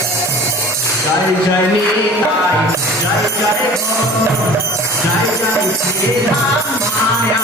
जय जय निताई जय जय जय जय श्री राम माया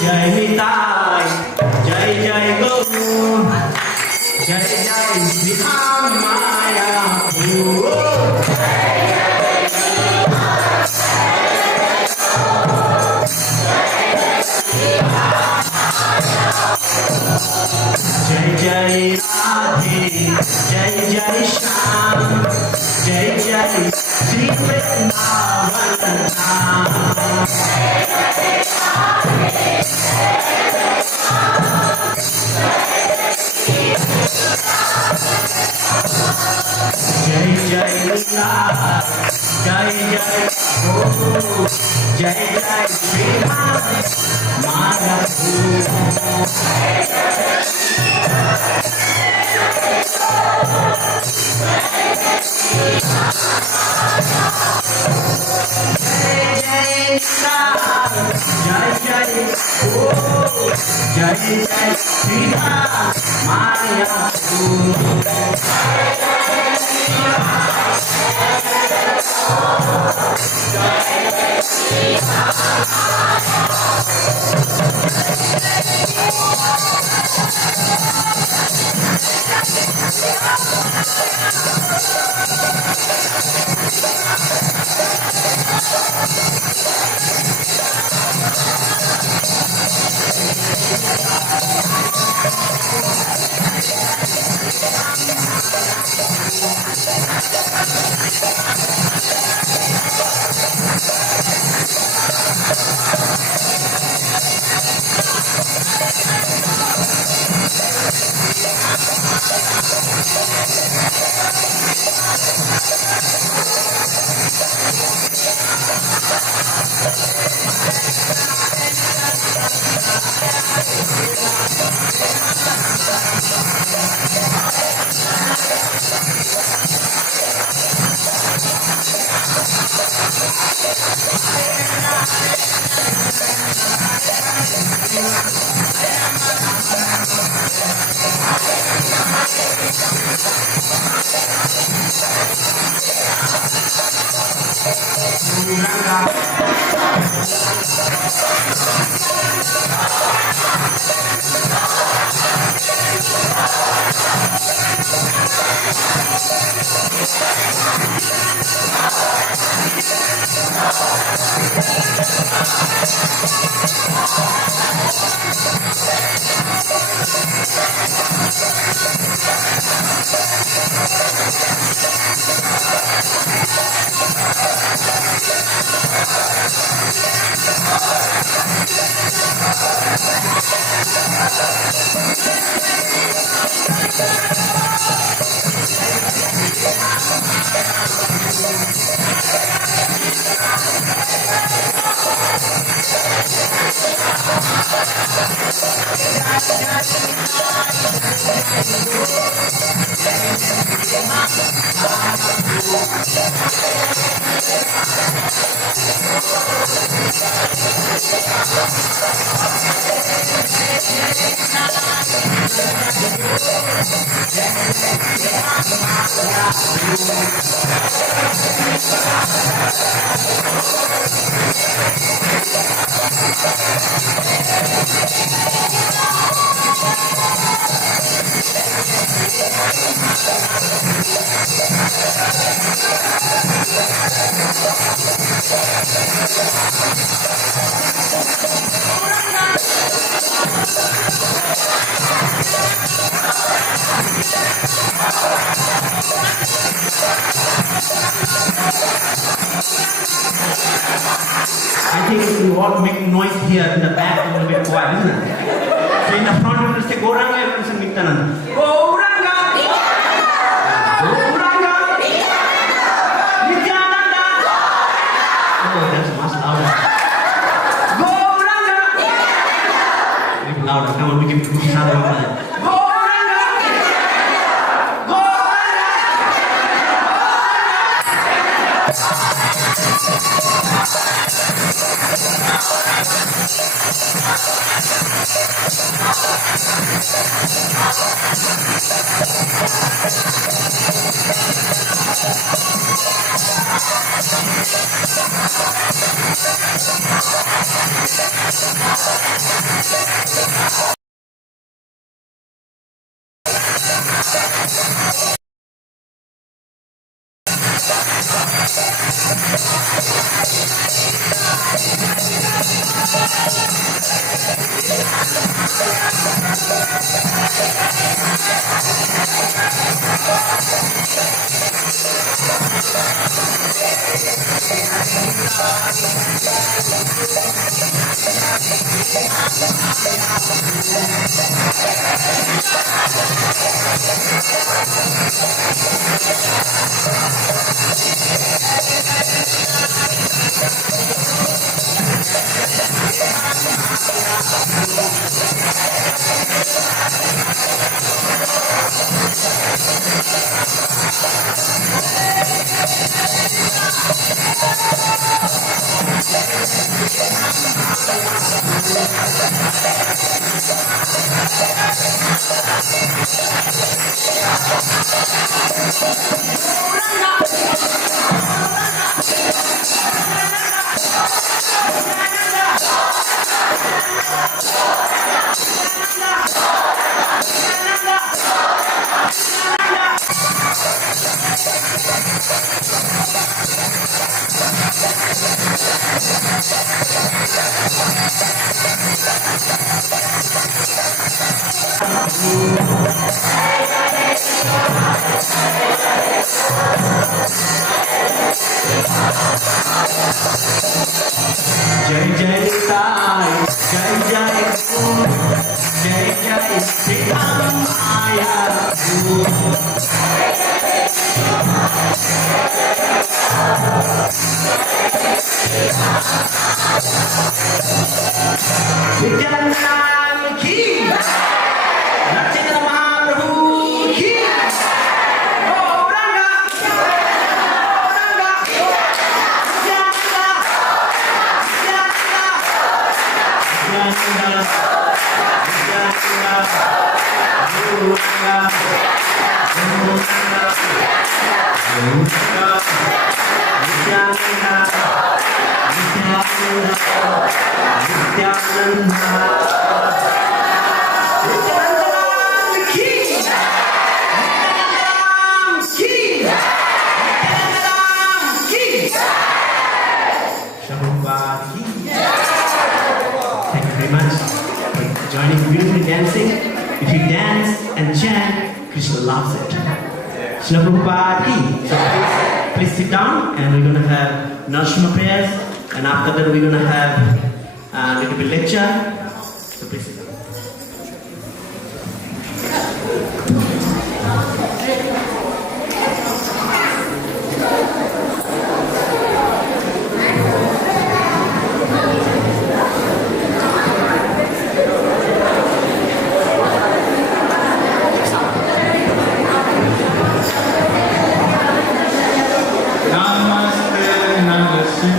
जय निताय जय जय गौ जय जय श्री राम माया जय जय राधे जय जय श्याम जय जय श्री वृंदावन धाम जय जय लाल जय जय हो जय जय श्री राम माया जय जय हो जय जय श्री राम माया you all make noise here in the back, a little bit quiet, isn't it? So in the front, you will say Gauranga, you will say Nityananda. Gauranga! Gauranga! Nityananda! Oh, that's much louder. Gauranga! A little louder. Come on, we can push out of it. Jai Jai Sai, Jai Jai Guru, Jai Jai Sita Maya Guru. Nityananda ki, Nityananda Mahaprabhu ki. Gauranga, Gauranga, Nityananda, Nityananda, Nityananda, Gauranga, Gauranga, Gauranga, Nityananda, Nityananda, Nityananda, Nityananda ki, Nityananda ki, Prabhupada ki. Thank you very much for joining beautifully dancing. If you dance and chant, Krishna loves it. Srila Prabhupada ki. So please sit down and we're going to have nourishment prayers, and after that we're going to have a little bit lecture. So please sit down. Namaste, Namaste.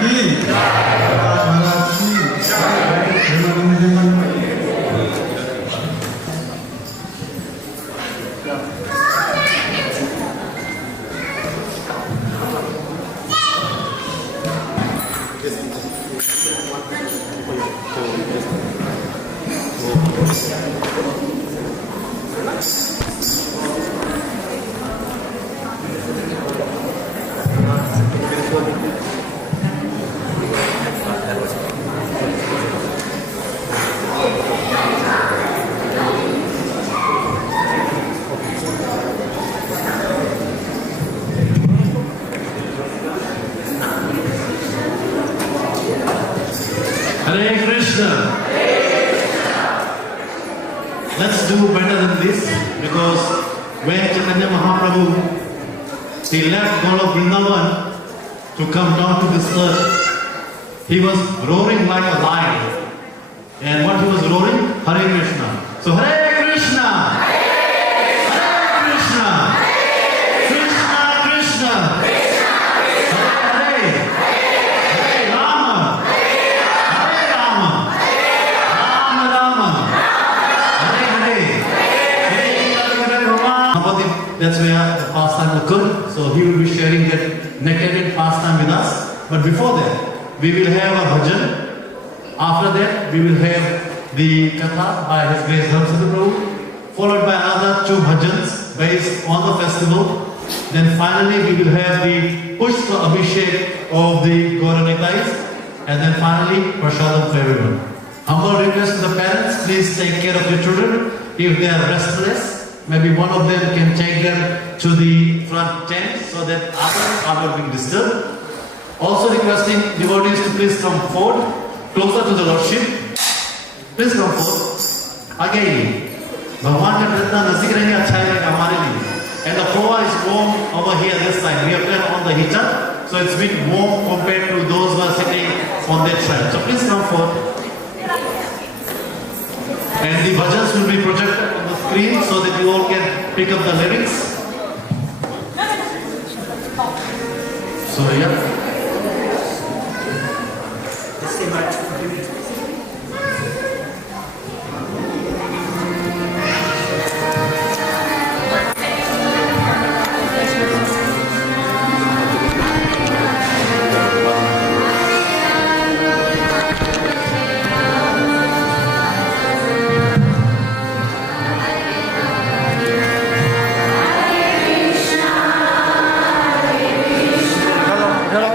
की महाराज की Hare Krishna. Let's do better than this, because when Chaitanya Mahaprabhu, he left God of Vrindavan to come down to this earth, he was roaring like a lion. And what he was roaring? Hare Krishna. So Hare Krishna. Hare Krishna. Krishna Krishna. Hare Hare Rama. Hare Rama. Rama Rama. Hare Hare. That's where the pastime occurred. So he will be sharing that nectarian pastime with us. But before that, we will have a bhajan. After that, we will have the katha by His Grace Dhamsada Prabhu, followed by another 2 bhajans based on the festival. Then finally, we will have the Pushpa Abhishek of the Gauranitais, and then finally, Prasadam for everyone. Humble request to the parents, please take care of your children. If they are restless, maybe one of them can take them to the front tent so that others are not being disturbed. Also requesting devotees to please come forward, closer to the Lordship. Please come forward. Again, Bhagwan ka pratna nazik rahenge acha rahega hamare liye. And the floor is warm over here this side. We have turned on the heater, so it's been warm compared to those who are sitting on that side. So please come forward. And the bhajans will be projected on the screen so that you all can pick up the lyrics. So yeah. Hello.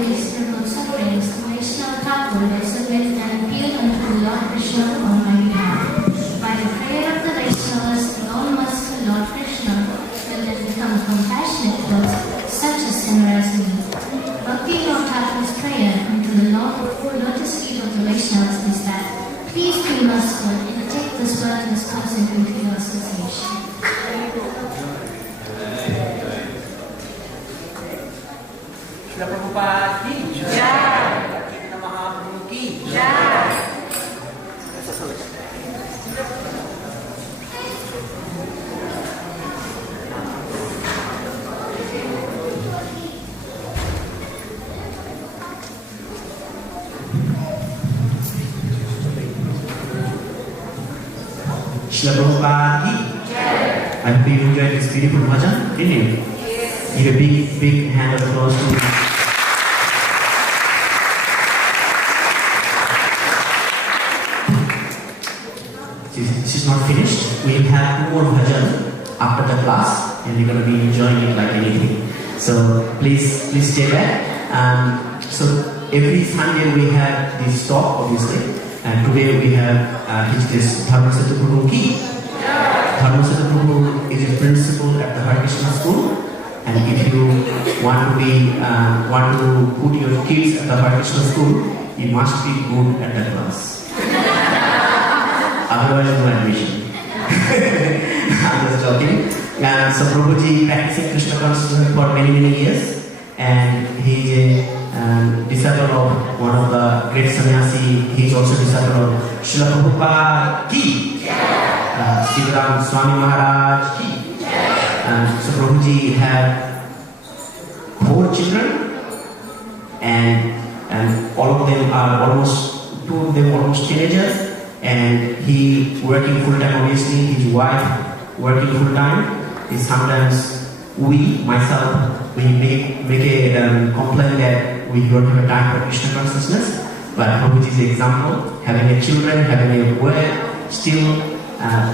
his terrible sufferings, the Vaishnava Thakur resolved and appealed unto the Lord Krishna on my behalf. By the prayer of the Vaishnavas, the all-merciful Lord Krishna will then become compassionate towards such a sinner as me. Bhakti Lord Thakur's prayer unto the lotus feet of the Vaishnavas is that, please be merciful and take this worthless person into your association. Srila Prabhupada ki jai. Krishna Mahaprabhu ki jai. Srila Prabhupada ki jai. I hope you enjoyed this beautiful bhajan, didn't you? Yes. Give a big hand of applause to This is not finished. We have 2 more bhajan after the class, and we're going to be enjoying it like anything. So please stay back. So every Sunday we have this talk, obviously, and today we have His Grace Dharmasata Prabhu ki. Dharmasata Prabhu is a principal at the Hare Krishna school, and if you want to put your kids at the Hare Krishna school, you must be good at the class. Otherwise, no admission. I'm just joking. So Prabhuji practicing Krishna consciousness for many years, and he is a disciple of one of the great sannyasi. He is also disciple of Srila Prabhupada ki, Sivaram Swami Maharaj ki. So Prabhuji had 4 children, and all of them are two of them almost teenagers. And he working full time, obviously, his wife working full time. Sometimes myself, we make a complaint that we don't have a time for Krishna consciousness. But Prabhuji is an example, having a children, having a work, still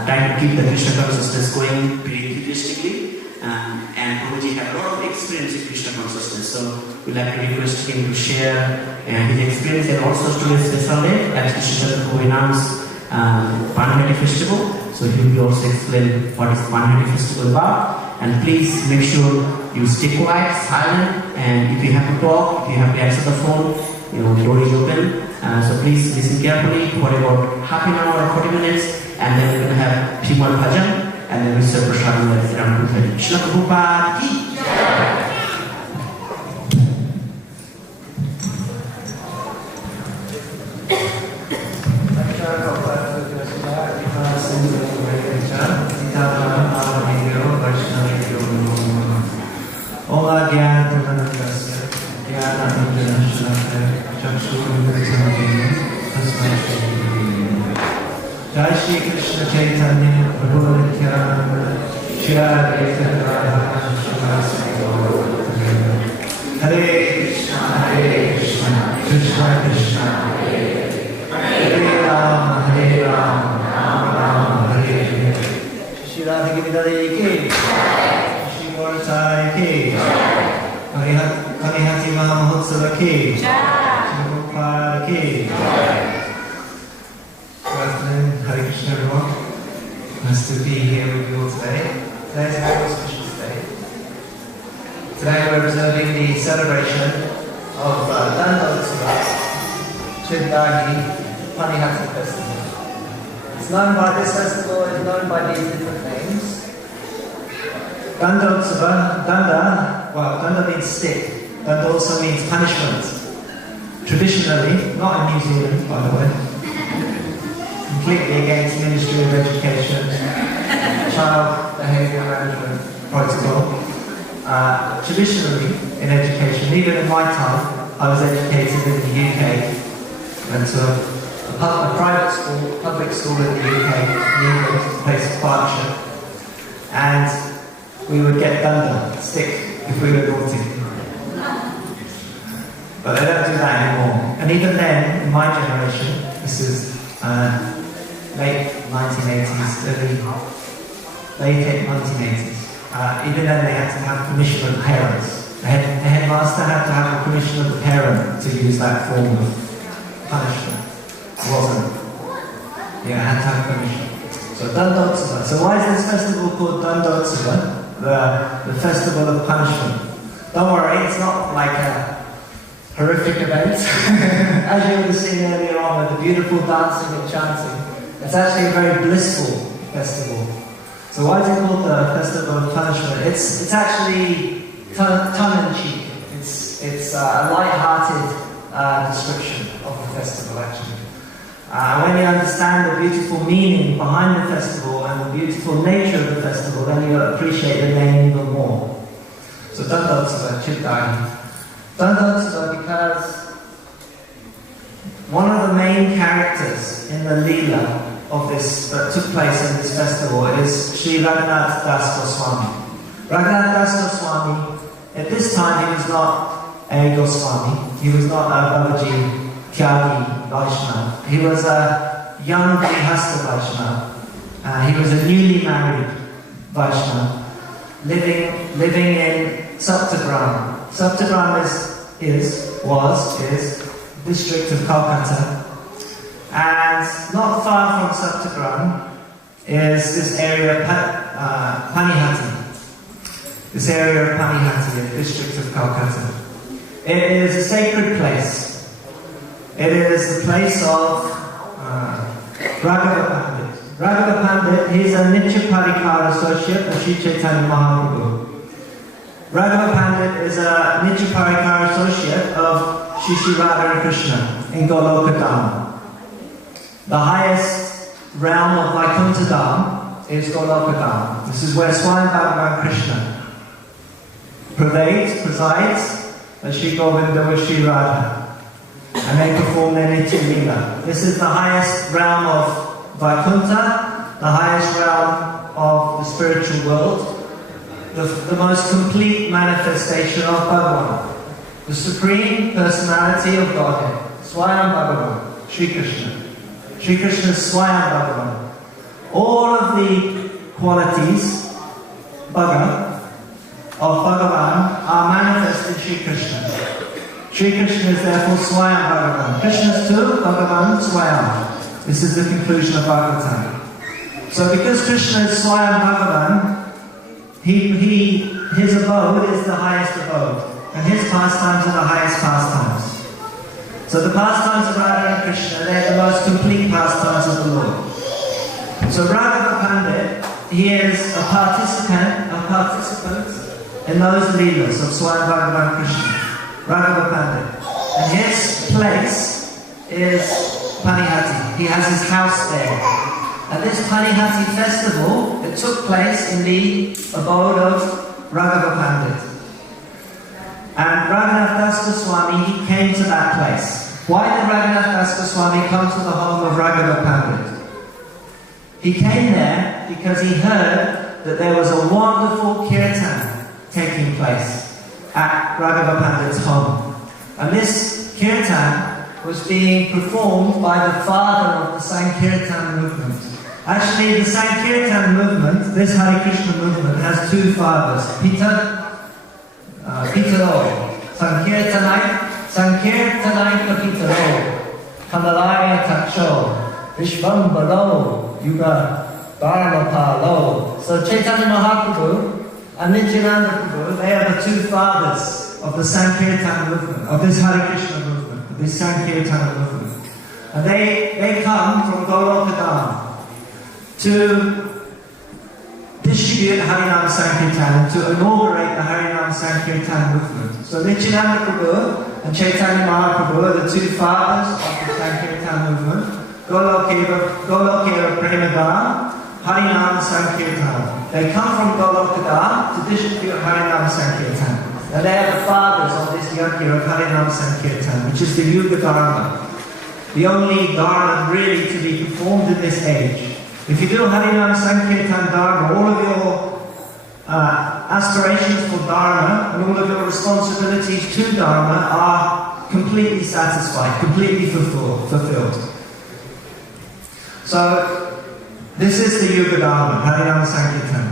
trying to keep the Krishna consciousness going pretty enthusiastically. And Prabhuji had a lot of experience in Krishna consciousness. So we'd like to request him to share his experience, and also today's special day at Krishna who announced PANIHATI festival. So he will also explain what is PANIHATI festival about. And please make sure you stay quiet, silent, and if you have to talk, if you have to answer the phone, the door is open. So please listen carefully for about half an hour or 40 minutes, and then we're going to have 3 more bhajan, and then we serve prasadam at around 2:30. Srila Prabhupada ki jai. Jai Shri Krishna Chaitanya Prabhu Nityananda Shri Advaita Radha Shri Hare Krishna Krishna Krishna Hare Rama Rama Rama Hare Hare Shri Radha Giridhari ki Shri Gauratai ki PANIHATI Mahotsava ki Shri Prabhupada ki. Good afternoon, Hare Krishna everyone. Nice to be here with you all today. Today is a very auspicious day. Today we're observing the celebration of Dandalotsava Cida Dahi PANIHATI festival. It's known by this festival, it's known by these different names. Dandalotsava, Danda means stick. Danda also means punishment. Traditionally, not in New Zealand by the way, completely against Ministry of Education, Child Behaviour Management Protocol. Traditionally, in education, even in my time, I was educated in the UK, went to a private school, public school in the UK, in England, a place of Berkshire, and we would get danda, stick, if we were naughty. But they don't do that anymore. And even then, in my generation, this is late 1980s, late 1980s, even then they had to have permission of parents. They The headmaster had to have the permission of the parent to use that form of punishment. It wasn't. Yeah, I had to have permission. So Dandotsuba. So why is this festival called Dandotsuba? The festival of punishment. Don't worry, it's not like a horrific event. As you would have seen earlier on with the beautiful dancing and chanting. It's actually a very blissful festival. So why is it called the Festival of Punishment? It's actually tongue-in-cheek. It's a light-hearted description of the festival, actually. When you understand the beautiful meaning behind the festival and the beautiful nature of the festival, then you'll appreciate the name even more. So Dandotsuba, Cida Dahi. Dandotsuba because one of the main characters in the Leela of this that took place in this festival is Sri Raghunath Das Goswami. Raghunath Das Goswami, at this time he was not a Goswami, he was not a Babaji Tyagi Vaishnava. He was a young Grihastha Vaishnava. He was a newly married Vaishnava, living in Saptagram. Saptagram is district of Calcutta. And not far from Saptagram is this area of Panihati. This area of Panihati, a district of Calcutta. It is a sacred place. It is the place of Raghava Pandit. Raghava Pandit, he's a Nitya Parikar associate of Sri Chaitanya Mahaprabhu. Raghava Pandit is a Nitya Parikar associate of Shri Radha and Krishna in Goloka Dham. The highest realm of Vaikuntha Dham is Goloka Dham. This is where Swami Bhagavan Krishna presides, and Shri Govinda with Shri Radha. And they perform their Nitya Leela. This is the highest realm of Vaikuntha, the highest realm of the spiritual world, the most complete manifestation of Bhagavan, the supreme personality of Godhead, Swayam Bhagavan, Shri Krishna. Shri Krishna is Swayam Bhagavan. All of the qualities, Bhaga, of Bhagavan are manifest in Shri Krishna. Shri Krishna is therefore Swayam Bhagavan. Krishna is too, Bhagavan Swayam. This is the conclusion of Bhagavatam. So because Krishna is Swayam Bhagavan, his abode is the highest abode. And his pastimes are the highest pastimes. So the pastimes of Radha and Krishna, they are the most complete pastimes of the Lord. So Raghava Pandit, he is a participant in those leelas of Swayam Bhagavan Krishna. Raghava Pandit. And his place is Panihati. He has his house there. And this Panihati festival, it took place in the abode of Raghava Pandit. And Raghunath Das Goswami, he came to that place. Why did Raghunath Das Goswami come to the home of Raghava Pandit? He came there because he heard that there was a wonderful kirtan taking place at Raghava Pandit's home. And this kirtan was being performed by the father of the Sankirtan movement. Actually, the Sankirtan movement, this Hare Krishna movement, has two fathers. Pitaro, Sankirtanai Kapitaro, Kanalaya Taksho, Vishvam Balo, Yuga Dharma Palo. So Chaitanya Mahaprabhu and Nityananda Prabhu, they are the two fathers of the Sankirtan movement, of this Hare Krishna movement, of this Sankirtan movement. And they come from Goloka Dham to distribute Harinam Sankirtan, to inaugurate the Harinam Sankirtan movement. So Nityananda Prabhu and Chaitanya Mahaprabhu are the two fathers of the Sankirtan movement. Golokera Premadam, Harinam Sankirtan. They come from Goloka Dham to distribute Harinam Sankirtan. And they are the fathers of this yajna of Harinam Sankirtan, which is the Yuga Dharma. The only Dharma really to be performed in this age. If you do Harinam Sankirtan Dharma, all of your aspirations for Dharma and all of your responsibilities to Dharma are completely satisfied, completely fulfilled. So, this is the Yuga Dharma, Harinam Sankirtan.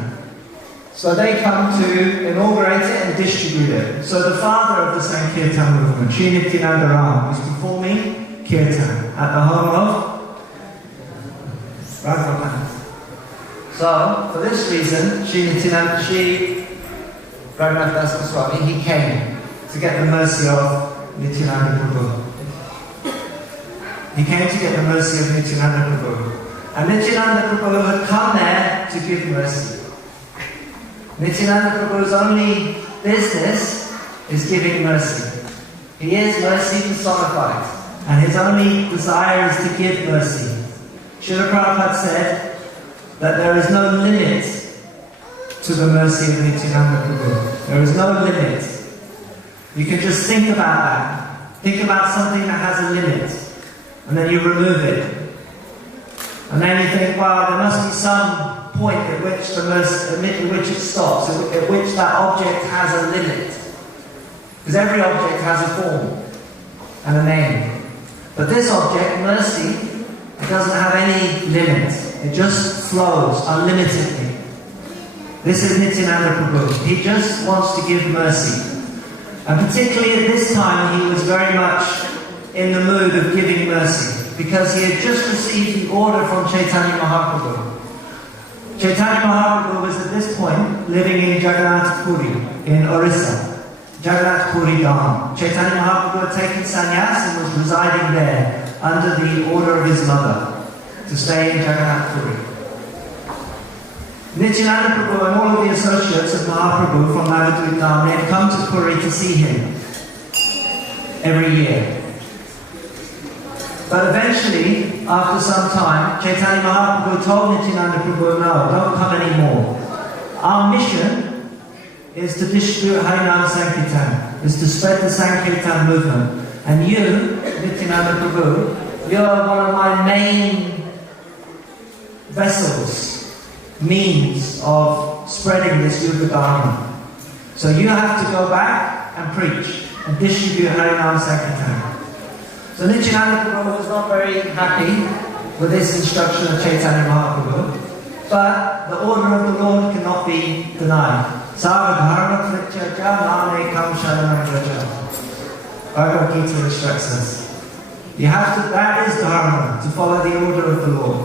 So they come to inaugurate it and distribute it. So the father of the Sankirtan movement, Sri Nityananda Ram, is performing Kirtan at the home of Raghunath. So, for this reason, Sri Raghunath Das Goswami, he came to get the mercy of Nityananda Prabhu. He came to get the mercy of Nityananda Prabhu. And Nityananda Prabhu had come there to give mercy. Nityananda Prabhu's only business is giving mercy. He is mercy personified, and his only desire is to give mercy. Srila Prabhupada said that there is no limit to the mercy of Nityananda Prabhu. There is no limit. You can just think about that. Think about something that has a limit, and then you remove it. And then you think, wow, there must be some point at which it stops, at which that object has a limit. Because every object has a form and a name. But this object, mercy, it doesn't have any limit. It just flows unlimitedly. This is Nityananda Prabhu. He just wants to give mercy. And particularly at this time, he was very much in the mood of giving mercy, because he had just received the order from Chaitanya Mahaprabhu. Chaitanya Mahaprabhu was at this point living in Jagannath Puri, in Orissa. Jagannath Puri Dham. Chaitanya Mahaprabhu had taken sannyas and was residing there under the order of his mother to stay in Jagannath Puri. Nityananda Prabhu and all of the associates of Mahaprabhu from Navadvip Dham had come to Puri to see him every year. But eventually, after some time, Chaitanya Mahaprabhu told Nityananda Prabhu, no, don't come anymore. Our mission is to distribute Harinam Sankirtan, is to spread the Sankirtan movement. And you, Nityananda Prabhu, you're one of my main vessels, means of spreading this Yuga Dharma. So you have to go back and preach and distribute Harinam Sankirtan. So Nityananda Prabhu was not very happy with this instruction of Chaitanya Mahaprabhu, but the order of the Lord cannot be denied. Bhagavad Gita instructs us. You have to, that is dharma, to follow the order of the Lord.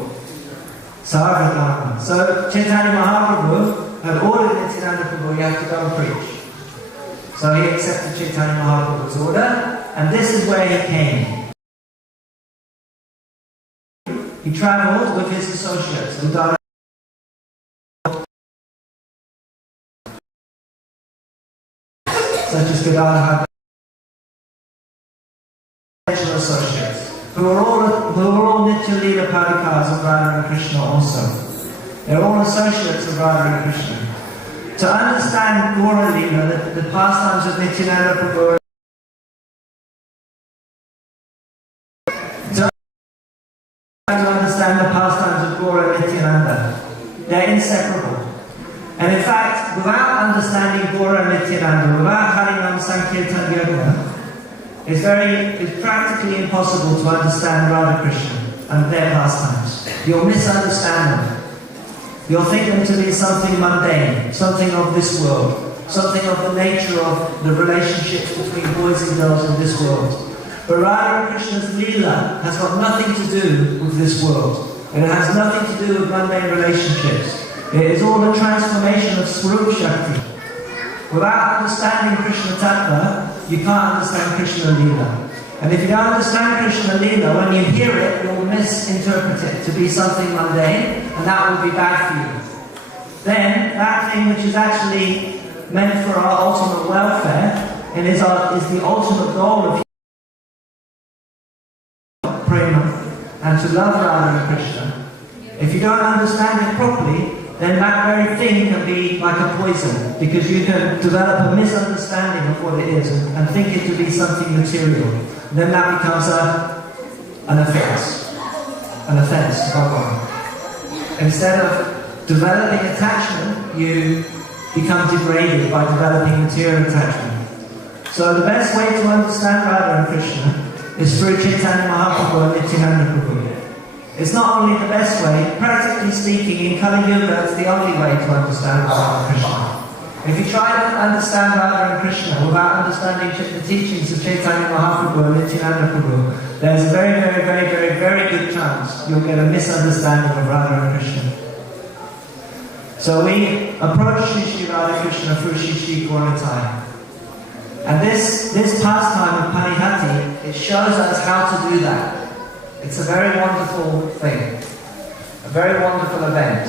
Dharma. So Chaitanya Mahaprabhu had ordered Nityananda Prabhu, you have to go and preach. So he accepted Chaitanya Mahaprabhu's order, and this is where he came. He travelled with his associates, such as Gadadhar associates, who were all Nitya Leela Padikas of Radha and Krishna also. They're all associates of Radha and Krishna. To understand Gaura Leela, the pastimes of Nityananda Prabhu, to understand the pastimes of Gaura and Nityananda, they're inseparable. And in fact, without understanding Gaura and Nityananda, without Harinam Sankirtan Yoga, it's practically impossible to understand Radha Krishna and their pastimes. You'll misunderstand them. You'll think them to be something mundane, something of this world, something of the nature of the relationships between boys and girls in this world. But Radha Krishna's Leela has got nothing to do with this world. And it has nothing to do with mundane relationships. It is all a transformation of Swarup Shakti. Without understanding Krishna Tattva, you can't understand Krishna Leela. And if you don't understand Krishna Leela, when you hear it, you'll misinterpret it to be something mundane, and that will be bad for you. Then, that thing which is actually meant for our ultimate welfare, and is the ultimate goal of prema, and to love Radha and Krishna. If you don't understand it properly, then that very thing can be like a poison, because you can develop a misunderstanding of what it is and think it to be something material. And then that becomes an offense to Bhagavan. Instead of developing attachment, you become degraded by developing material attachment. So the best way to understand Radha and Krishna is through Chaitanya Mahaprabhu and Nityananda Prabhu. It's not only the best way, practically speaking, in Kali Yuga, it's the only way to understand Radha and Krishna. If you try to understand Radha and Krishna without understanding the teachings of Chaitanya Mahaprabhu and Nityananda Prabhu, there's a very good chance you'll get a misunderstanding of Radha and Krishna. So we approach Shri Radha Krishna through Shri Gauratai. And this pastime of Panihati, it shows us how to do that. It's a very wonderful thing, a very wonderful event.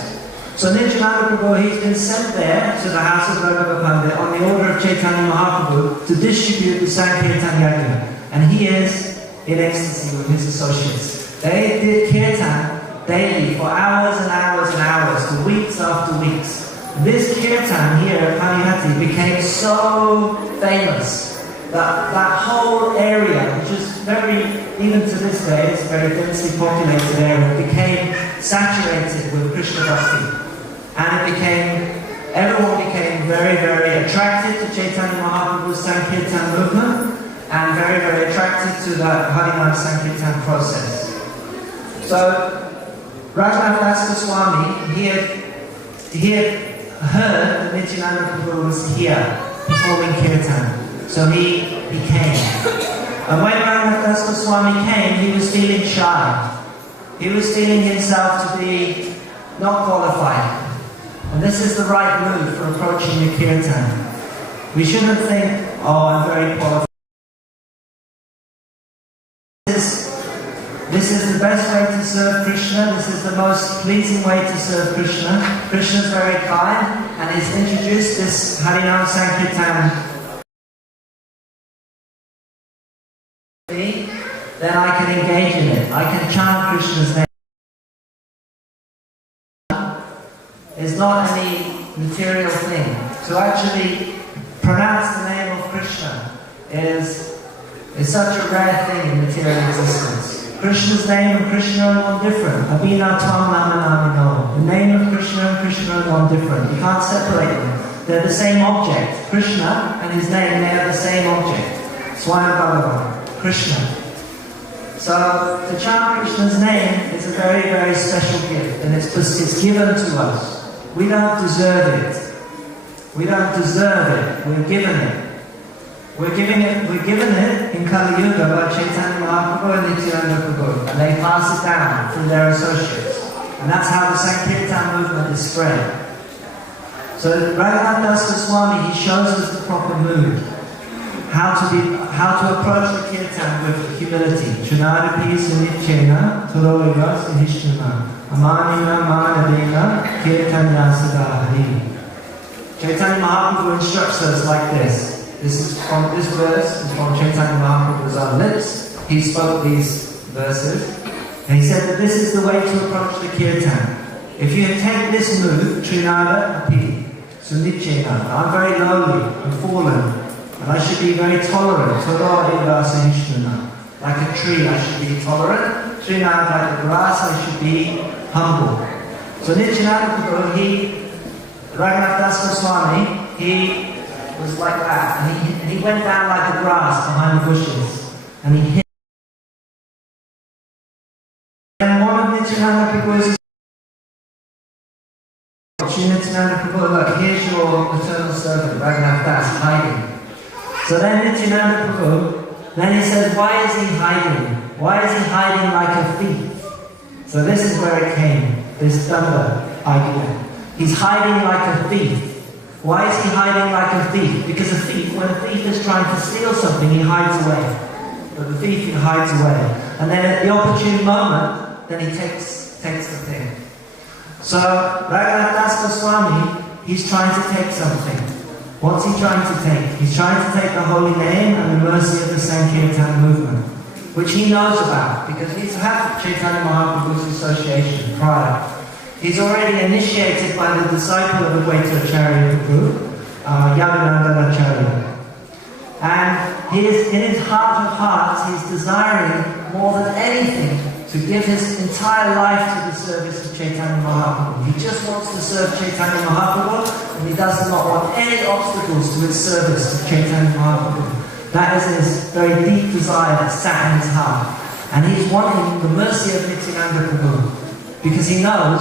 So Nityananda Prabhu, he's been sent there to the house of Raghuva Pandit on the order of Chaitanya Mahaprabhu to distribute the Sankirtan Yajna. And he is in ecstasy with his associates. They did kirtan daily for hours and hours and hours, for weeks after weeks. This kirtan here at Panihati became so famous that that whole area, which is even to this day, it's a very densely populated area, became saturated with Krishna Bhakti. And everyone became very attracted to Chaitanya Mahaprabhu's Sankirtan movement and very attracted to the Harinam Sankirtan process. So, Raghunath Das Goswami, he had heard that Nityananda Prabhu was here performing kirtan. So he came. And when Raghunath Das Goswami came, he was feeling shy. He was feeling himself to be not qualified. And this is the right move for approaching the kirtan. We shouldn't think, oh, I'm very qualified. This is the best way to serve Krishna. This is the most pleasing way to serve Krishna. Krishna is very kind and he's introduced this Harinam Sankirtan. Then I can engage in it. I can chant Krishna's name. It's not any material thing. To actually pronounce the name of Krishna is such a rare thing in material existence. Krishna's name and Krishna are non different. Abhina Tvam Namanamino. The name of Krishna and Krishna are non different. You can't separate them. They're the same object. Krishna and his name, they are the same object. Swayam Bhagavan, Krishna. So to chant Krishna's name is a very special gift, and it's given to us. We don't deserve it. We don't deserve it. We're given it. We're given it in Kali Yuga by Chaitanya Mahaprabhu and Nityananda Prabhu, and they pass it down through their associates. And that's how the Sankirtan movement is spread. So Raghunath Das Goswami, he shows us the proper mood. How to approach the kirtan with humility. Chunadapi sunichena, toroiva suhishnama, amanina manadena, kirtanya cida dahi. Chaitanya Mahaprabhu instructs us like this. This verse is from Chaitanya Mahaprabhu's own lips. He spoke these verses. And he said that this is the way to approach the kirtan. If you take this mood, Trinada api, sunichena, I'm very lowly and fallen. And I should be very tolerant. Like a tree, I should be tolerant. Trinad, like a grass, I should be humble. So Nityananda Prabhu, Raghunath Das Goswami, he was like that. And he went down like the grass behind the bushes. And he hid. And one of Nityananda Prabhu's Nityananda Prabhu, look, here's your eternal servant, Raghunath Das, hiding. So then Nityananda Prabhu, then he says, why is he hiding? Why is he hiding like a thief? So this is where it came, this Danda idea. He's hiding like a thief. Why is he hiding like a thief? Because when a thief is trying to steal something, he hides away. But the thief, he hides away. And then at the opportune moment, then he takes the thing. So Raghunath Das Goswami, he's trying to take something. What's he trying to take? He's trying to take the holy name and the mercy of the Sankirtan movement, which he knows about, because he's had Chaitanya Mahaprabhu's association prior. He's already initiated by the disciple of Advaita Acharya Prabhu, Yamunanda Acharya. And in his heart of hearts, he's desiring more than anything to give his entire life to the service of Chaitanya Mahaprabhu. He just wants to serve Chaitanya Mahaprabhu, and he does not want any obstacles to his service of Chaitanya Mahaprabhu. That is his very deep desire that sat in his heart. And he's wanting the mercy of Nityananda Prabhu, because he knows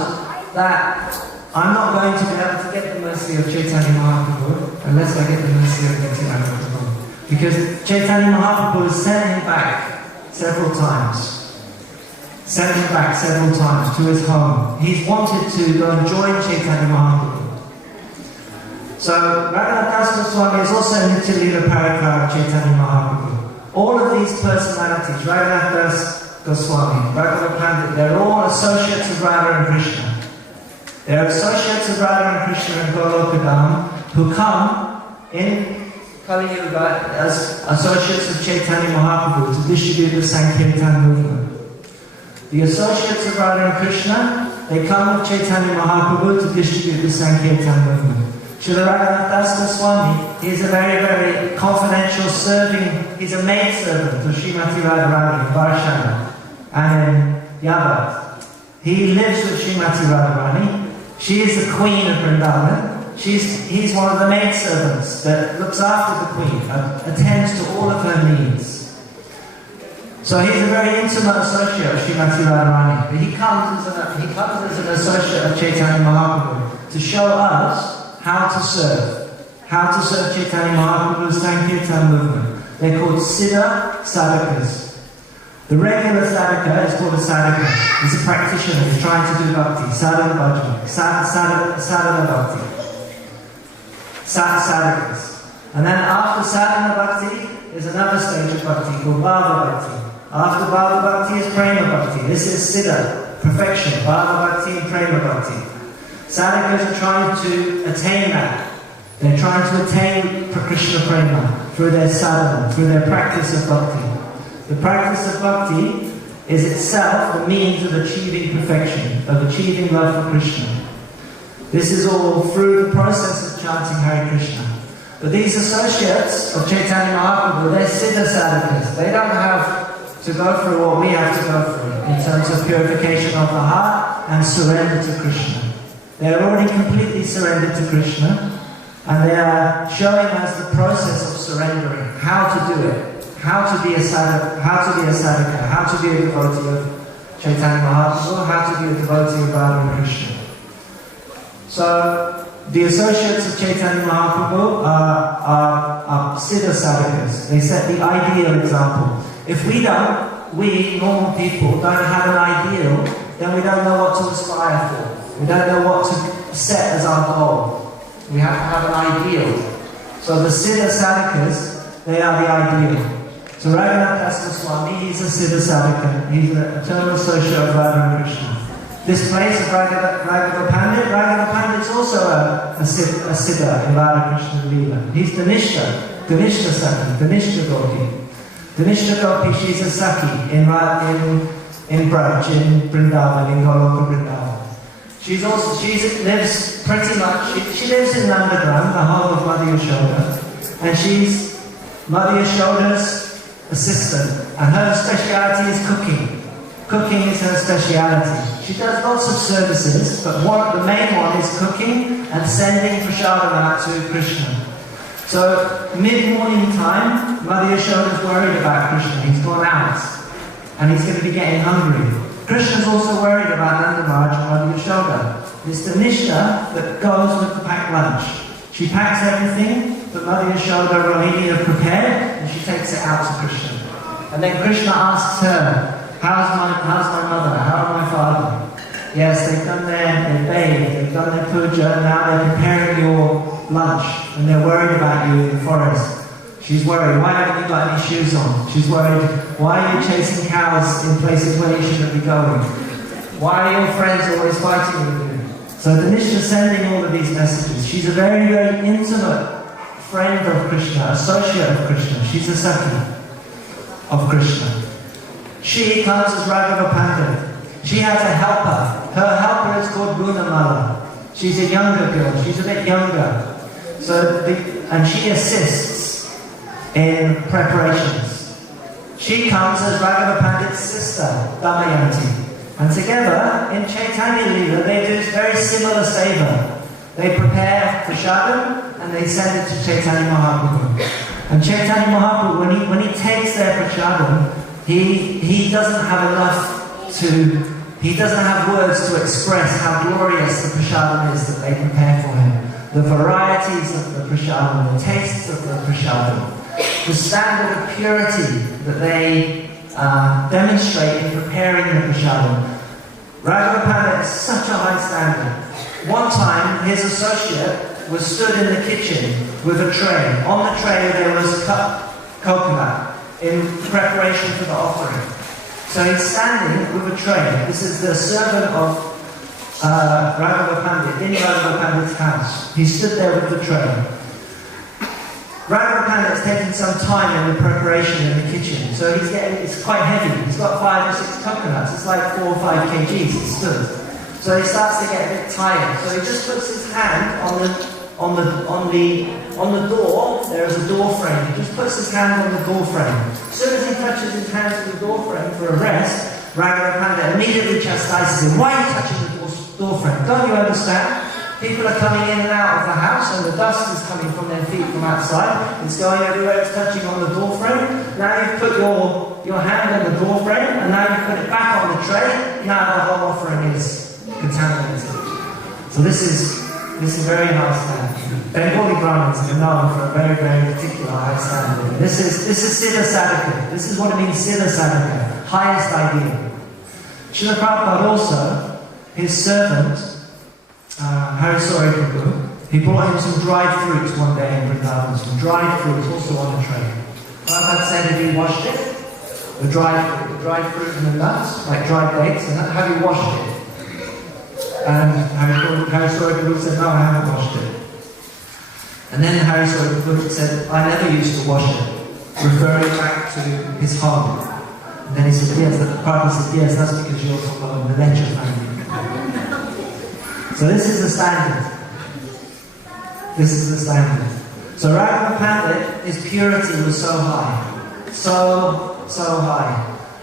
that I'm not going to be able to get the mercy of Chaitanya Mahaprabhu unless I get the mercy of Nityananda Prabhu. Because Chaitanya Mahaprabhu has sent him back several times. Sent him back several times to his home. He's wanted to go and join Chaitanya Mahaprabhu. So Raghunath Das Goswami is also Nitya Leela Parikar of Chaitanya Mahaprabhu. All of these personalities, Raghunath Das Goswami, Raghunath Pandit, they're all associates of Radha and Krishna. They're associates of Radha and Krishna and Golokadam who come in Kali Yuga as associates of Chaitanya Mahaprabhu to distribute the Sankirtan movement. The associates of Radha and Krishna, they come with Chaitanya Mahaprabhu to distribute the Sankirtan movement. Srila Raghunath Das Goswami, he is a very, very confidential serving, he's a maidservant of Srimati Radharani in Varshana and in Yavat. He lives with Srimati Radharani. She is the queen of Vrindavan. He's one of the maidservants that looks after the queen, attends to all of her needs. So he's a very intimate associate of Srimati Radharani. But he comes as an associate of Chaitanya Mahaprabhu to show us how to serve Chaitanya Mahaprabhu's Sankirtan movement. They're called Siddha Sadhakas. The regular sadhaka is called a sadhaka. He's a practitioner, he's trying to do bhakti, sadhana bhajana, sadhana bhakti. Sadhakas. And then after sadhana bhakti is another stage of bhakti called bhava bhakti. After bhava bhakti is prema bhakti. This is siddha, perfection, bhava bhakti and prema bhakti. Sadhakas are trying to attain that. They're trying to attain Krishna prema through their sadhana, through their practice of bhakti. The practice of bhakti is itself the means of achieving perfection, of achieving love for Krishna. This is all through the process of chanting Hare Krishna. But these associates of Chaitanya Mahaprabhu, they're siddha sadhakas. They don't have to go through what we have to go through in terms of purification of the heart and surrender to Krishna. They are already completely surrendered to Krishna, and they are showing us the process of surrendering, how to do it, how to be a sadhaka, how to be a devotee of Chaitanya Mahaprabhu, how to be a devotee of Radha and Krishna. So the associates of Chaitanya Mahaprabhu are siddha sadhakas. They set the ideal example. If we normal people don't have an ideal, then we don't know what to aspire for. We don't know what to set as our goal. We have to have an ideal. So the siddha sadhakas, they are the ideal. So Raghunath Das Goswami, he's a siddha sadhaka. He's an eternal associate of Radha and Krishna. This place of Raghunath Pandit is also a siddha in Radha Krishna Leela. He's Danishta Saki, Danishta Gopi. Danishta Gopi, she's a Saki in Braj, in Vrindavan, in Goloka Vrindavan. She lives pretty much, she lives in Nandagram, the home of Mother Yashoda, and she's Mother Yashoda's assistant, and her speciality is cooking. Cooking is her speciality. She does lots of services, but the main one is cooking and sending prasadam out to Krishna. So, mid-morning time, Mother Yashoda is worried about Krishna. He's gone out, and he's going to be getting hungry. Krishna's also worried about Nanda Maharaj and Mother Yashoda. It's the Nishta that goes with the packed lunch. She packs everything that Mother Yashoda or Rohini have prepared, and she takes it out to Krishna. And then Krishna asks her, how's my mother? How are my father? Yes, they've done they've bathed, they've done their puja, and now they're preparing your lunch, and they're worried about you in the forest. She's worried, why haven't you got any shoes on? She's worried, why are you chasing cows in places where you shouldn't be going? Why are your friends always fighting with you? So Danishta's sending all of these messages. She's a very, very intimate friend of Krishna, associate of Krishna. She's a Saki of Krishna. She comes as Raghava Pandit. She has a helper. Her helper is called Gunamala. She's a younger girl. She's a bit younger. And she assists in preparations. She comes as Raghava Pandit's sister, Damayanti. And together, in Chaitanya Leela, they do very similar seva. They prepare prasadam and they send it to Chaitanya Mahaprabhu. And Chaitanya Mahaprabhu, when he takes their prasadam, he doesn't have he doesn't have words to express how glorious the prasadam is that they prepare for him. The varieties of the prasadam, the tastes of the prasadam, the standard of purity that they demonstrate in preparing the prasadam. Raghava Pandit is such a high standard. One time, his associate was stood in the kitchen with a tray. On the tray there was cut coconut in preparation for the offering. So he's standing with a tray. This is the servant of Raghava Pandit, in Raghava Pandit's house. He stood there with the tray. Raghava Pandit's taking some time in the preparation in the kitchen, so it's quite heavy. He's got 5 or 6 coconuts. It's like 4 or 5 kgs. It's stood. So he starts to get a bit tired. So he just puts his hand on the door. There is a door frame. He just puts his hand on the door frame. As soon as he touches his hand to the door frame for a rest, Raghava Pandit immediately chastises him. Why are you touching the door frame? Don't you understand? People are coming in and out of the house, and the dust is coming from their feet from outside. It's going everywhere. It's touching on the door frame. Now you've put your hand on the door frame, and now you've put it back on the tray. Now the whole offering is contaminated. So this is very high standard. Bengali Brahmins are known for a very, very particular high standard. This is Siddha Sadhaka. This is what it means, Siddha Sadhaka, highest ideal. Srila Prabhupada also, his servant, Harisori Prabhu, he brought him some dried fruits one day in Vrindavan, some dried fruits also on a tray. Prabhupada said, have you washed it? The dried fruit and the nuts, like dried dates, and have you washed it? And Harisori Prabhu said, no, I haven't washed it. And then Harisori Prabhu said, I never used to wash it, referring back to his home. And then he said, yes, Prabhupada said, yes, that's because you're from the Lecture family. So this is the standard. This is the standard. So Raghava Pandit, his purity was so high. So high.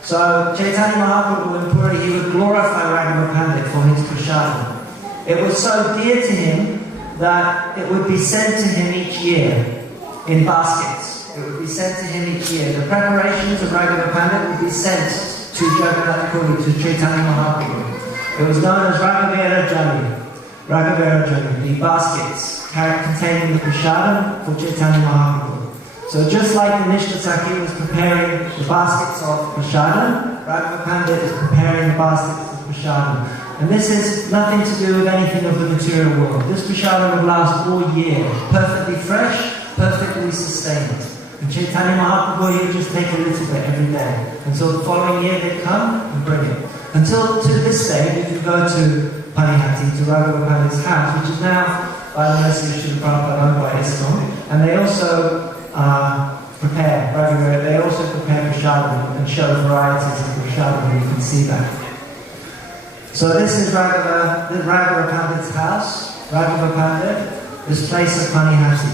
So Chaitanya Mahaprabhu in Puri, he would glorify Raghava Pandit for his prasadam. It was so dear to him that it would be sent to him each year in baskets. It would be sent to him each year. The preparations of Raghava Pandit would be sent to Jagannath Puri, to Chaitanya Mahaprabhu. It was known as Raghavera Jali. Raghavera Jali, the baskets containing the prasadam for Chaitanya Mahaprabhu. So just like the Nishta Saki was preparing the baskets of prasadam, Raghava Pandit is preparing the baskets of prasadam. And this is nothing to do with anything of the material world. This prasadam would last all year, perfectly fresh, perfectly sustained. And Chaitanya Mahaprabhu, he would just take a little bit every day. Until the following year they'd come and bring it. Until to this day, you can go to Panihati, to Raghava Pandit's house, which is now, by the mercy of Srila Prabhupada, owned by ISKCON. And they also prepare prasadam and show varieties of prasadam, and you can see that. So this is Raghava Pandit's house, Raghava Pandit, this place of Panihati.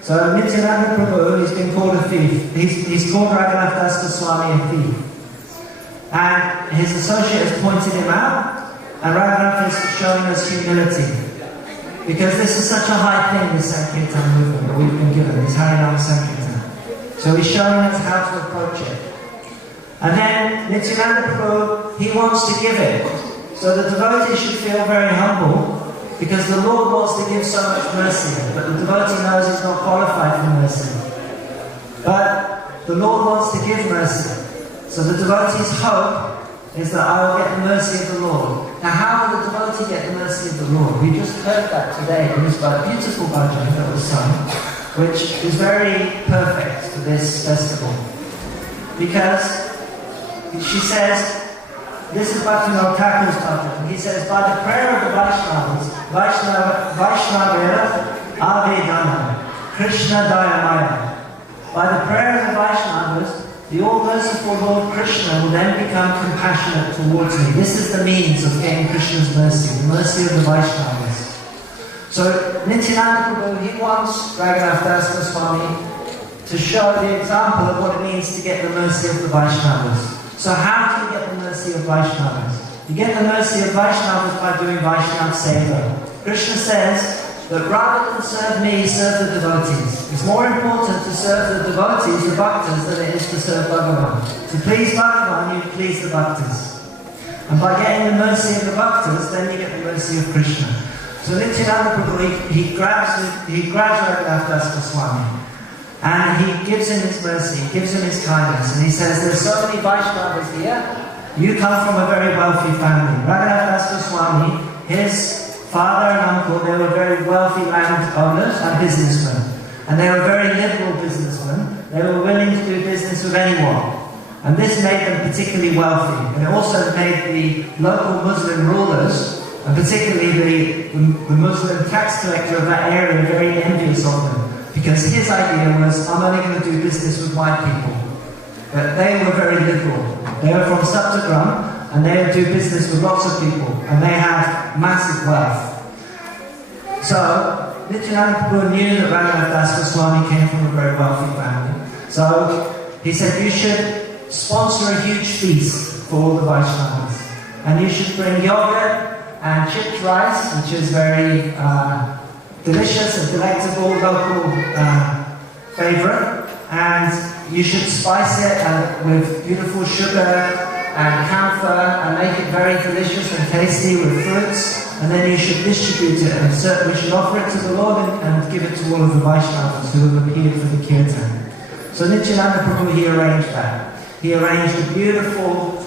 So Nityananda Prabhu, he's been called a thief. He's called Raghunath Das Goswami a thief. And his associate has pointed him out, and Raghunath is showing us humility. Because this is such a high thing, this Sankirtan movement that we've been given, this Harinam Sankirtan. So he's showing us how to approach it. And then Nityananda Prabhu, he wants to give it. So the devotee should feel very humble, because the Lord wants to give so much mercy, but the devotee knows he's not qualified for mercy. But the Lord wants to give mercy. So the devotee's hope is that I will get the mercy of the Lord. Now how will the devotee get the mercy of the Lord? We just heard that today in this beautiful bhajan that was sung, which is very perfect for this festival. Because she says, this is Bhaktivinoda Thakur's bhajan. He says, by the prayer of the Vaishnavas, Vaishnavera Avedana, Krishna Dayamaya. By the prayer of the Vaishnavas, the all-merciful Lord Krishna will then become compassionate towards me. This is the means of getting Krishna's mercy, the mercy of the Vaishnavas. So Nityananda Prabhu, he wants Raghunath Das Goswami to show the example of what it means to get the mercy of the Vaishnavas. So how do you get the mercy of Vaishnavas? You get the mercy of Vaishnavas by doing Vaishnava Seva. Krishna says, that rather than serve me, serve the devotees. It's more important to serve the devotees, the bhaktas, than it is to serve Bhagavan. To please Bhagavan, you please the bhaktas. And by getting the mercy of the bhaktas, then you get the mercy of Krishna. So Nityananda Prabhu, he grabs Raghunath Das Goswami, and he gives him his mercy, he gives him his kindness, and he says, there's so many Vaishnavas here, you come from a very wealthy family. Raghunath Das Goswami, his father and uncle, they were very wealthy landowners and businessmen. And they were very liberal businessmen. They were willing to do business with anyone. And this made them particularly wealthy. And it also made the local Muslim rulers, and particularly the Muslim tax collector of that area, very envious of them. Because his idea was, I'm only going to do business with white people. But they were very liberal. They were from Saptagram, and they would do business with lots of people, and they had massive wealth. So, Nityananda Prabhu knew that Raghunath Das Goswami came from a very wealthy family. So, he said, you should sponsor a huge feast for all the Vaishnavas. And you should bring yogurt and chipped rice, which is very delicious and delectable local favorite. And you should spice it with beautiful sugar and camphor and make it very delicious and tasty with fruits. And then you should distribute it, and we should offer it to the Lord and give it to all of the Vaishnavas who have appeared for the kirtan. So Nityananda Prabhu, he arranged that. He arranged a beautiful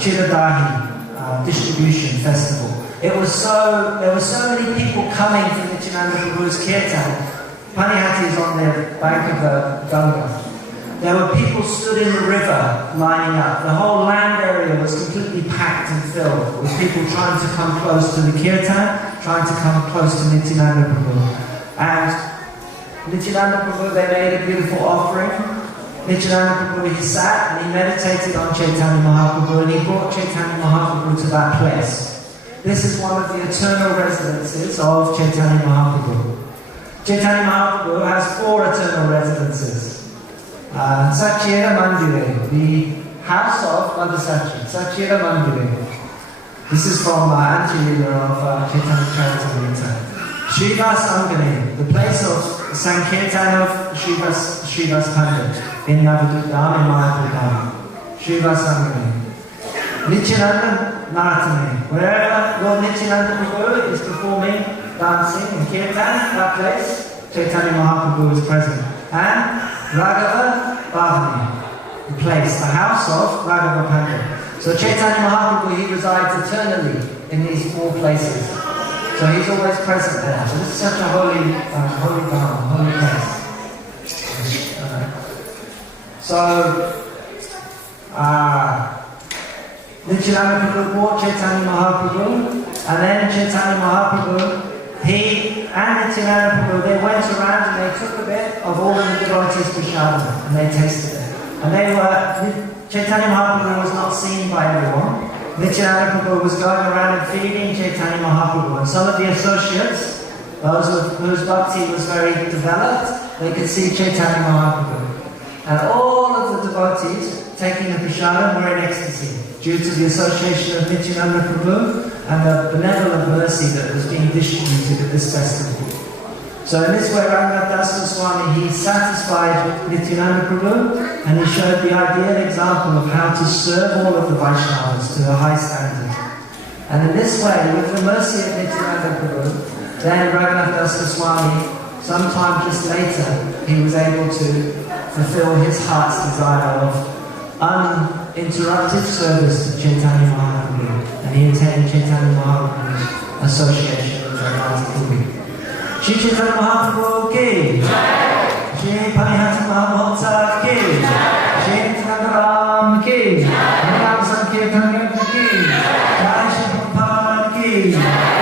Cida Dahi distribution festival. There were so many people coming to Nityananda Prabhu's kirtan. Panihati is on the bank of the Ganga. There were people stood in the river lining up. The whole land area was completely packed and filled with people trying to come close to the kirtan, trying to come close to Nityananda Prabhu. And Nityananda Prabhu, they made a beautiful offering. Nityananda Prabhu, he sat and he meditated on Chaitanya Mahaprabhu, and he brought Chaitanya Mahaprabhu to that place. This is one of the eternal residences of Chaitanya Mahaprabhu. Chaitanya Mahaprabhu has 4 eternal residences. Sachira Mandire, the house of Mother Sachi, Sachira Mandire. This is from Antilila of Chaitanya Charitamrita. Srivas Angane, the place of Sankirtan of Srivas Pandit in Navadudam, in Mayapurdam. Srivas Angane. Nityananda Naratane, wherever Lord Nityananda Prabhu is performing, dancing in Kirtan, that place, Chaitanya Mahaprabhu is present. And Raghava Bhavani, the place, the house of Raghava Pandit. So Chaitanya Mahaprabhu, he resides eternally in these 4 places. So he's always present there. So this is such a holy Dham, holy place. So, Nityananda Prabhu brought Chaitanya Mahaprabhu, and then Chaitanya Mahaprabhu, he and Nityananda Prabhu, they went around and they took a bit of all the devotees' prashadam and they tasted it. And Chaitanya Mahaprabhu was not seen by everyone. Nityananda Prabhu was going around and feeding Chaitanya Mahaprabhu. And some of the associates, those whose bhakti was very developed, they could see Chaitanya Mahaprabhu. And all of the devotees taking the prashadam were in ecstasy due to the association of Nityananda Prabhu and the benevolent mercy that was being distributed at this festival. So in this way, Raghunath Das Goswami, he satisfied Nityananda Prabhu, and he showed the ideal example of how to serve all of the Vaishnavas to a high standard. And in this way, with the mercy of Nityananda Prabhu, then Raghunath Das Goswami, sometime just later, he was able to fulfill his heart's desire of uninterrupted service to Chaitanya Mahaprabhu, and he attained Chaitanya Mahaprabhu's association with Raghunath Prabhu. Shri Chaitanya Mahaprabhu ki Jai, Shri Panihati Mahamotsav ki Jai, Shri Nityananda Ram ki Jai, Ram Sankirtan ki Jai, Shri Prabhupada ki Jai.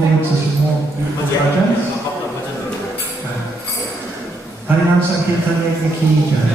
Forward to some more beautiful bhajans. Harinam Sankirtan Yajna ki Jai.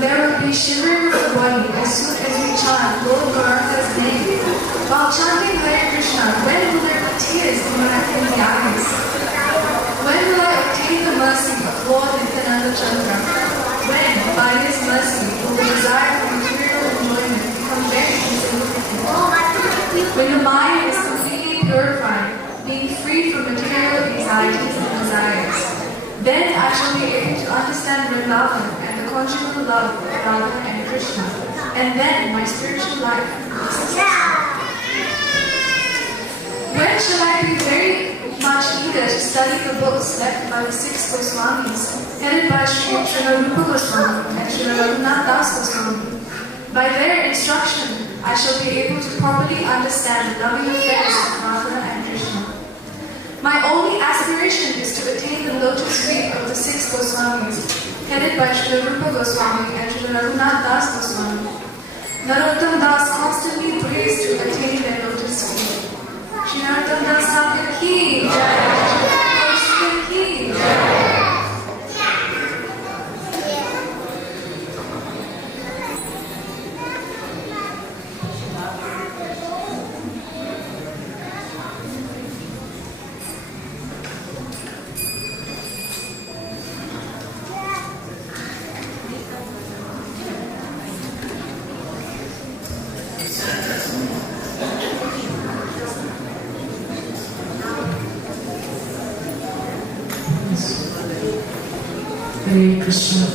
when there will be shivering of the body as soon as we chant Lord Gaurava's name. While chanting Hare Krishna, when will there be tears in the eyes? When will I obtain the mercy of Lord Nityananda Chandra? When, by his mercy, will the desire for material enjoyment become very insignificant? When the mind is completely purified, being free from material anxieties and desires, then I shall be able to understand Vrindavan and the conjugal love of Radha and Krishna, and then my spiritual life will be successful. When shall I be very much eager to study the books left by the 6 Goswamis, headed by Srila Rupa Goswami and Srila Raghunath Das Goswami? By their instruction, I shall be able to properly understand the loving affairs of Radha and Krishna. My only aspiration is to attain the lotus feet of the 6 Goswamis, headed by Srila Rupa Goswami and Srila Raghunath Das Goswami. Narottam Das constantly prays to attain their lotus feet. Shri Narottam Das Thakur ki jai, Shri Krishna ki jai. Hare Krishna.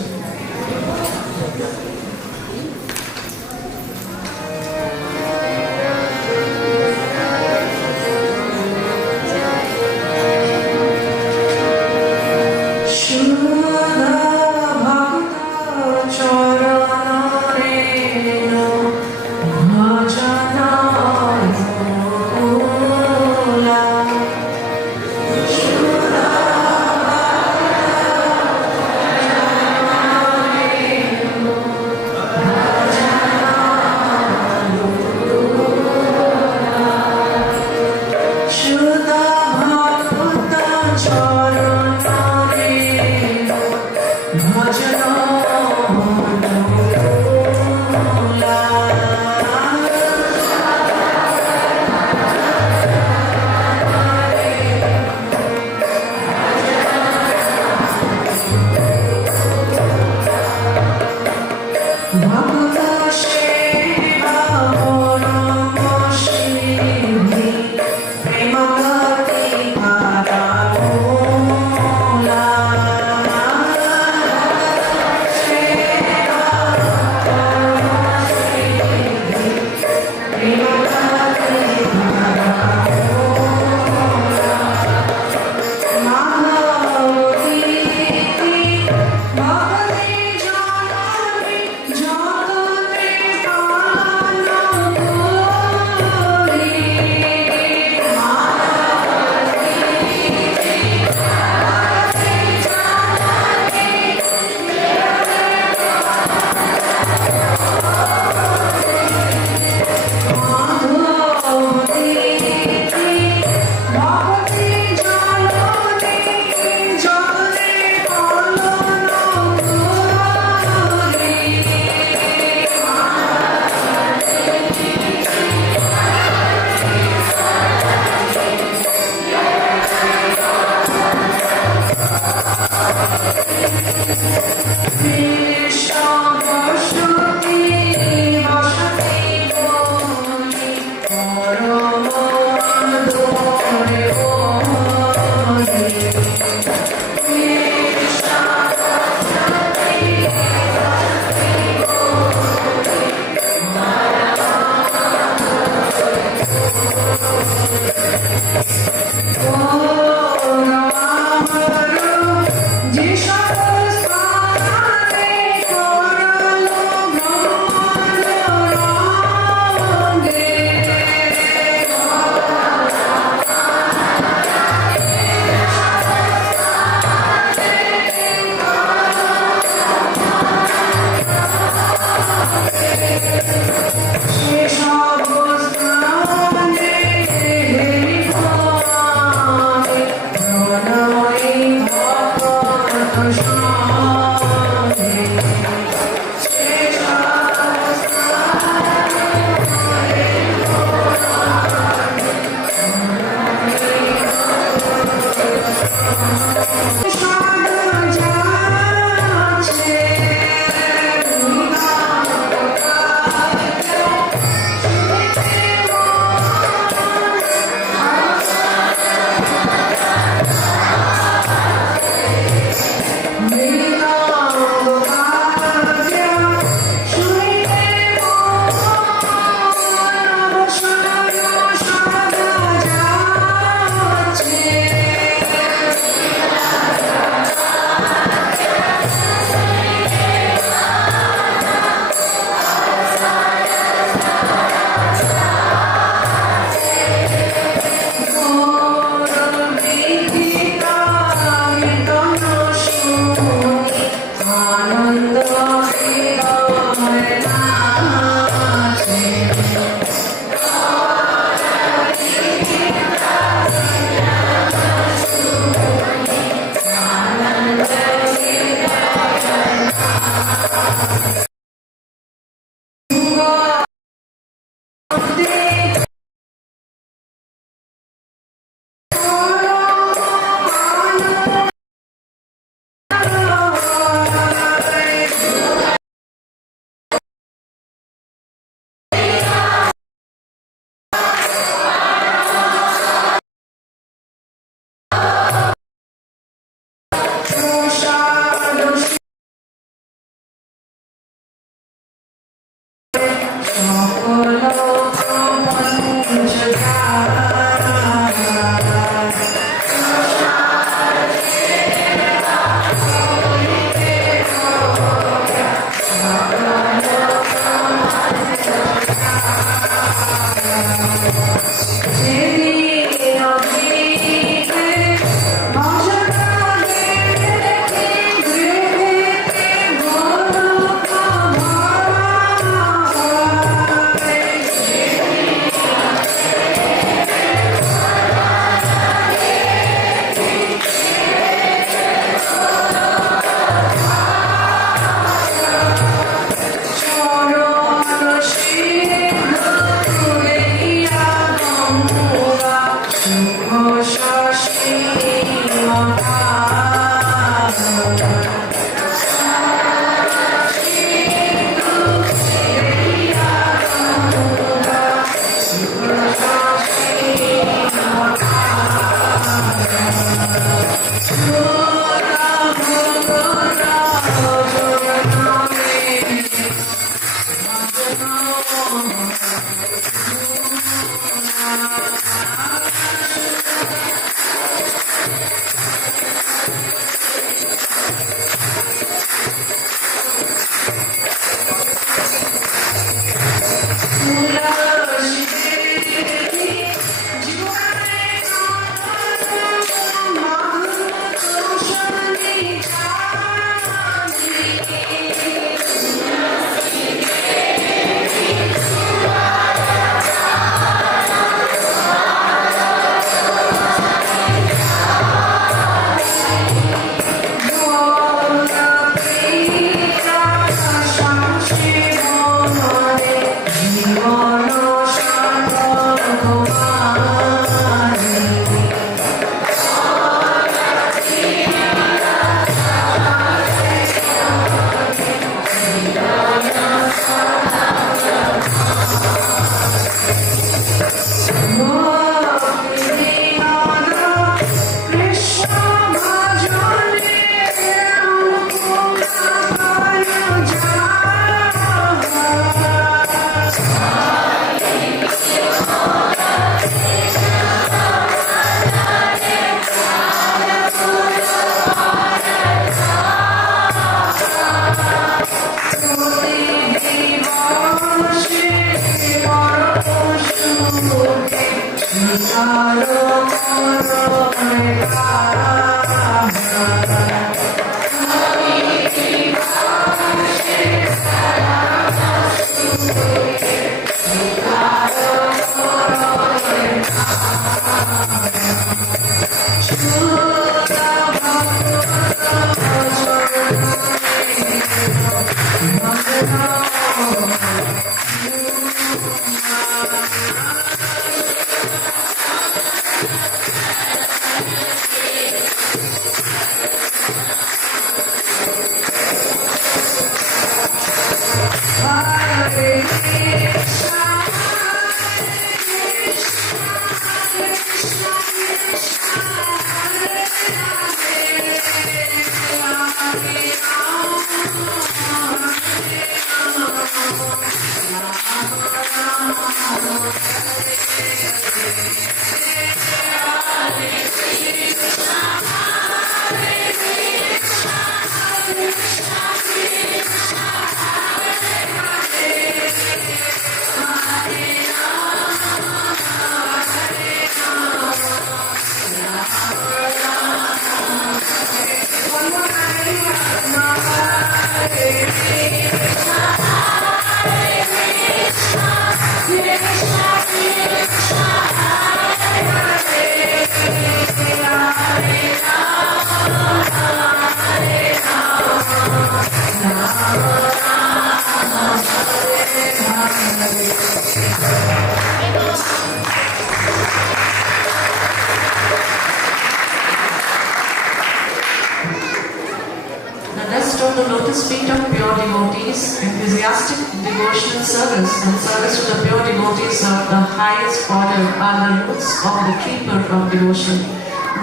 The lotus feet of pure devotees, enthusiastic devotional service and service to the pure devotees of the highest order are the roots of the keeper of devotion.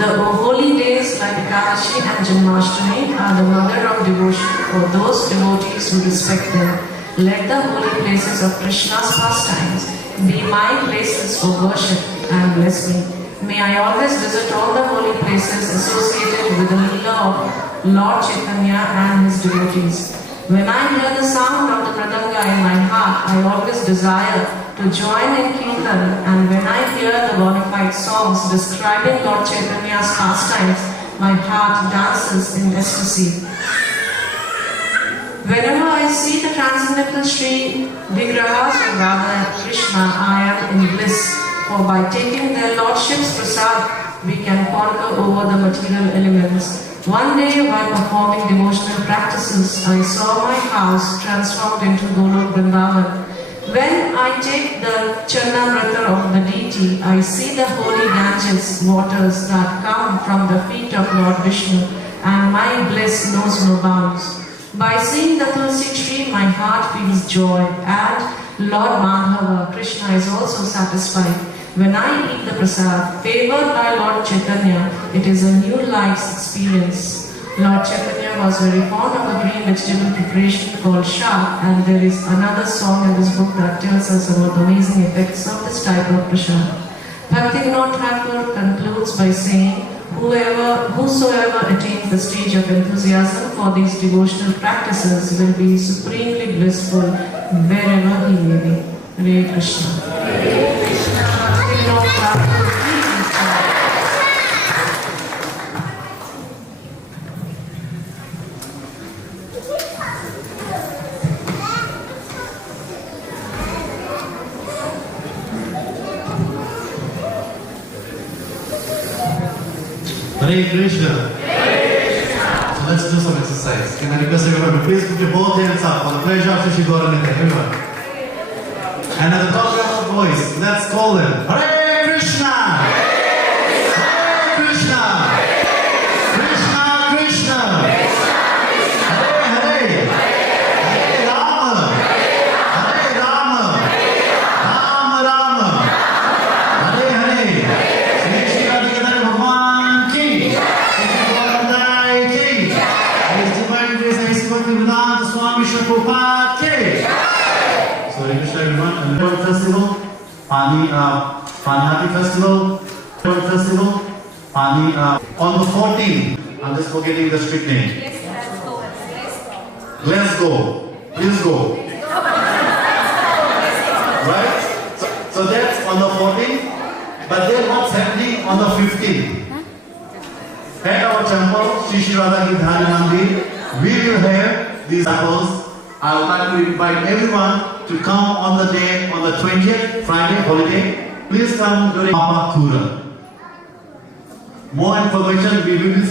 The holy days like Ekadashi and Janmashtami are the mother of devotion for those devotees who respect them. Let the holy places of Krishna's pastimes be my places for worship and bless me. May I always visit all the holy places associated with the Leela of Lord Chaitanya and his devotees. When I hear the sound of the Mridanga in my heart, I always desire to join in Kirtan, and when I hear the bona fide songs describing Lord Chaitanya's pastimes, my heart dances in ecstasy. Whenever I see the transcendental Sri Vigrahas of Radha and Krishna, I am in bliss, for by taking their lordships prasad, we can conquer over the material elements. One day, while performing devotional practices, I saw my house transformed into Golok Vrindavan. When I take the Charnamrita of the deity, I see the holy Ganges waters that come from the feet of Lord Vishnu, and my bliss knows no bounds. By seeing the Tulsi tree, my heart feels joy, and Lord Madhava, Krishna, is also satisfied. When I eat the prasad, favored by Lord Chaitanya, it is a new life's experience. Lord Chaitanya was very fond of a green vegetable preparation called shak, and there is another song in this book that tells us about the amazing effects of this type of prasad. Bhaktivinoda Thakur concludes by saying, whosoever attains the stage of enthusiasm for these devotional practices will be supremely blissful wherever he may be. Hare Krishna. Hare Krishna. So let's do some exercise. Can I request everyone to please put your both hands up for the pleasure of Shri Gauranga, everyone. And at the top of the voice, let's call them. Hare Krishna! Hare Krishna! Krishna Krishna! Hare Hare! Hare Rama! Hare Rama! Rama Rama! Hare Hare! Shri Shri Radhikadhar Bhagwan ki! Shri Gauranga ki! His Divine Grace and His Bhaktivedanta Swami Prabhupada ki! So, Krishna everyone, and the festival, PANIHATI festival, on the 14th. I'm just forgetting the street name. Let's go. Please go. Right? So that's on the 14th. But then what's happening on the 15th? At our temple, Shri Shri Radha Dhani Mandir, we will have these apples. I would like to invite everyone to come on the day, on the 20th, Friday, holiday. Please come during Papa Thura. More information we will be sending.